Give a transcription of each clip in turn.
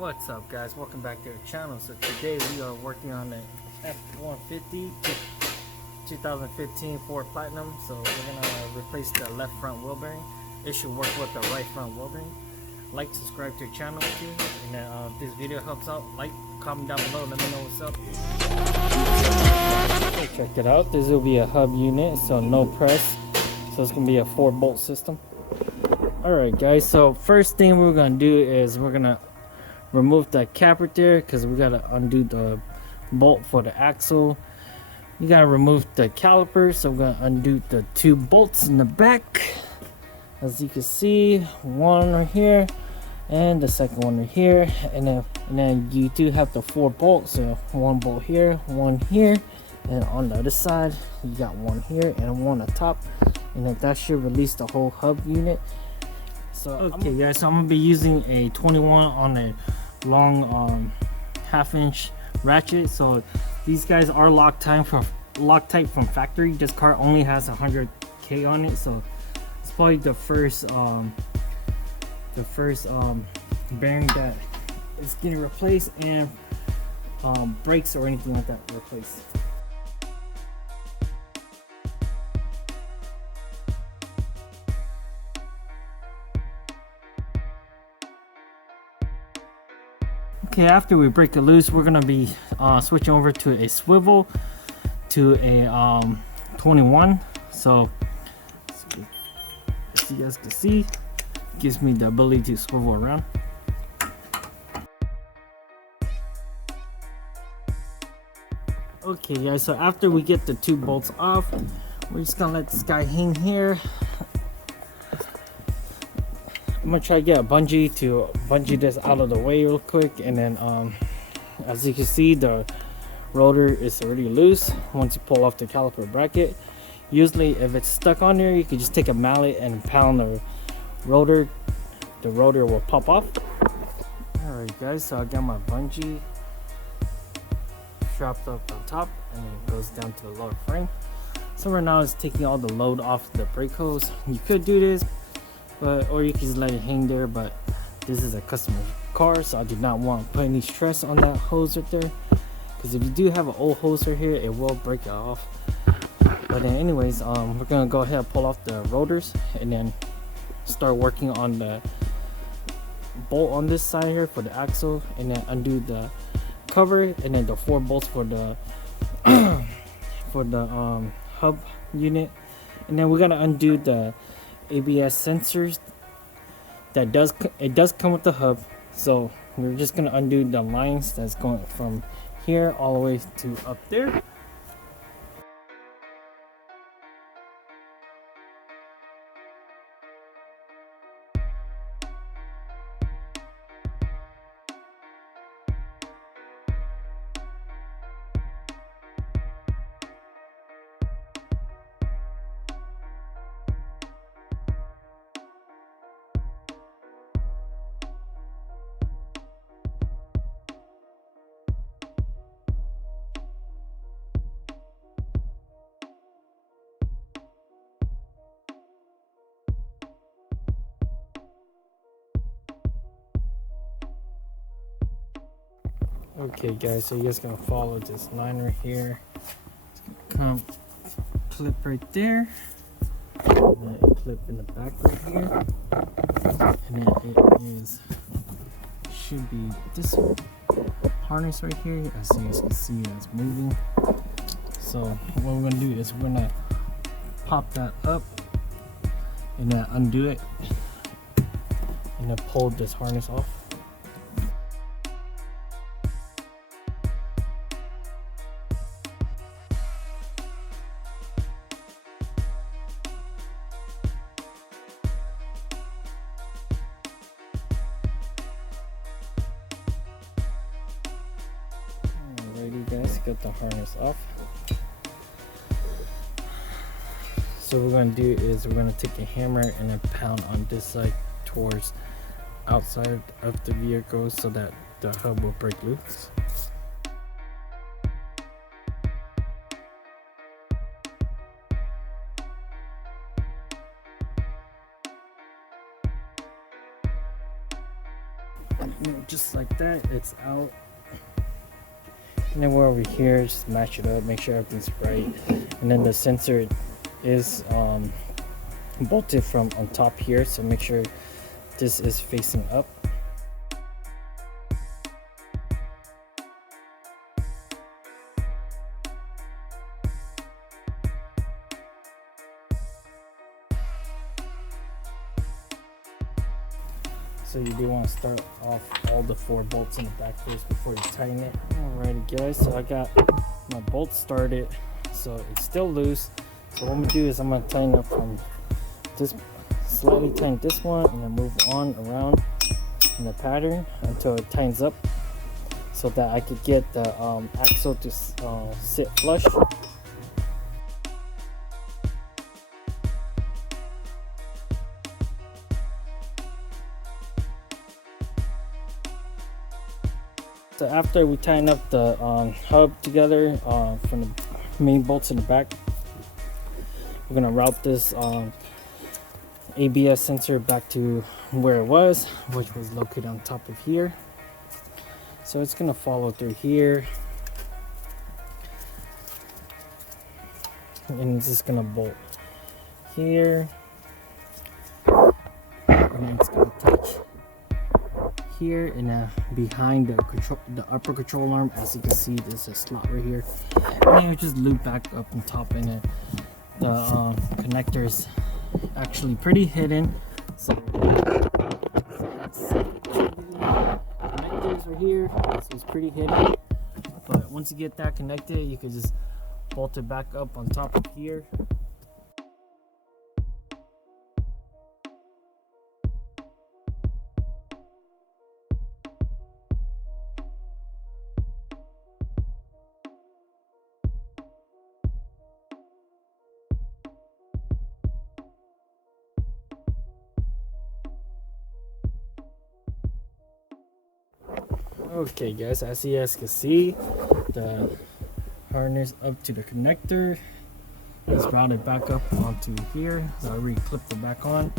What's up, guys? Welcome back to the channel. So today we are working on the f150 2015 Ford Platinum. So we're gonna replace the left front wheel bearing. It should work with the right front wheel bearing. Like, subscribe to the channel too, and if this video helps out, like, comment down below, let me know what's up. Okay, check it out. This will be a hub unit, so no press. So it's gonna be a 4-bolt system. Alright guys, so first thing we're gonna do is we're gonna remove the cap right there, because we gotta undo the bolt for the axle. You gotta remove the caliper, so we're gonna undo the 2 bolts in the back. As you can see, one right here and the second one right here, and then you do have the 4 bolts, so 1 bolt here, 1 here, and on the other side you got 1 here and 1 on top, and then that should release the whole hub unit. So okay guys, so I'm gonna be using a 21 on a long 1/2-inch ratchet. So these guys are Loctite from factory. This car only has 100K on it, so it's probably the first bearing that is getting replaced, and brakes or anything like that replaced. Okay, after we break it loose, we're gonna be switching over to a swivel to a 21. So as you guys can see, it gives me the ability to swivel around. Okay guys, so after we get the 2 bolts off, we're just gonna let this guy hang here. I'm gonna try to get a bungee to bungee this out of the way real quick, and then as you can see, the rotor is already loose once you pull off the caliper bracket. Usually if it's stuck on there, you can just take a mallet and pound the rotor will pop off. Alright guys, so I got my bungee strapped up on top, and it goes down to the lower frame. So right now it's taking all the load off the brake hose. You could do this, or you can just let it hang there, but this is a customer car, so I did not want to put any stress on that hose right there, because if you do have an old hose right here, it will break it off. But then anyways, we're gonna go ahead and pull off the rotors and then start working on the bolt on this side here for the axle, and then undo the cover, and then the 4 bolts for the hub unit, and then we're gonna undo the ABS sensors. That does come with the hub, so we're just gonna undo the lines that's going from here all the way to up there. Okay guys, so you're just gonna follow this line right here. It's gonna come clip right there, and then clip in the back right here, and then should be this harness right here. As you guys can see, it's moving. So what we're gonna do is we're gonna pop that up and then undo it, and then pull this harness off. Alrighty guys, get the harness off. So what we're going to do is we're going to take a hammer and then pound on this side towards outside of the vehicle so that the hub will break loose. just like that, it's out. And then we're over here, just match it up, make sure everything's right. And then the sensor is bolted from on top here, so make sure this is facing up. So you do want to start off all the 4 bolts in the back first before you tighten it. Alrighty guys, so I got my bolt started, so it's still loose. So what I'm gonna do is I'm gonna tighten up from this, slightly tighten this one, and then move on around in the pattern until it tightens up, so that I could get the axle to sit flush. So after we tighten up the hub together from the main bolts in the back, we're gonna route this ABS sensor back to where it was, which was located on top of here. So it's gonna follow through here, and it's just gonna bolt here, and then it's gonna touch here and behind the upper control arm. As you can see, there's a slot right here, and then you just loop back up on top, and then the connector is actually pretty hidden. So connectors are here, so it's pretty hidden. But once you get that connected, you can just bolt it back up on top of here. Okay guys, as you guys can see, the harness up to the connector is routed back up onto here. So I already clipped it back on.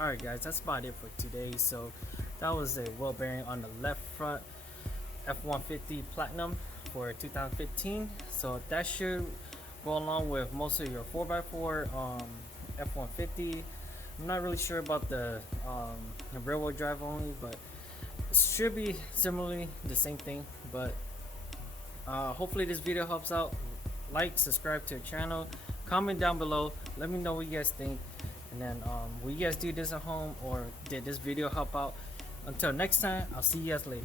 Alright guys, that's about it for today. So that was a wheel bearing on the left front F150 Platinum for 2015. So that should go along with most of your 4x4 F150. I'm not really sure about the rear wheel drive only, but it should be similarly the same thing. But hopefully this video helps out. Like, subscribe to the channel, comment down below, let me know what you guys think. And then will you guys do this at home, or did this video help out? Until next time, I'll see you guys later.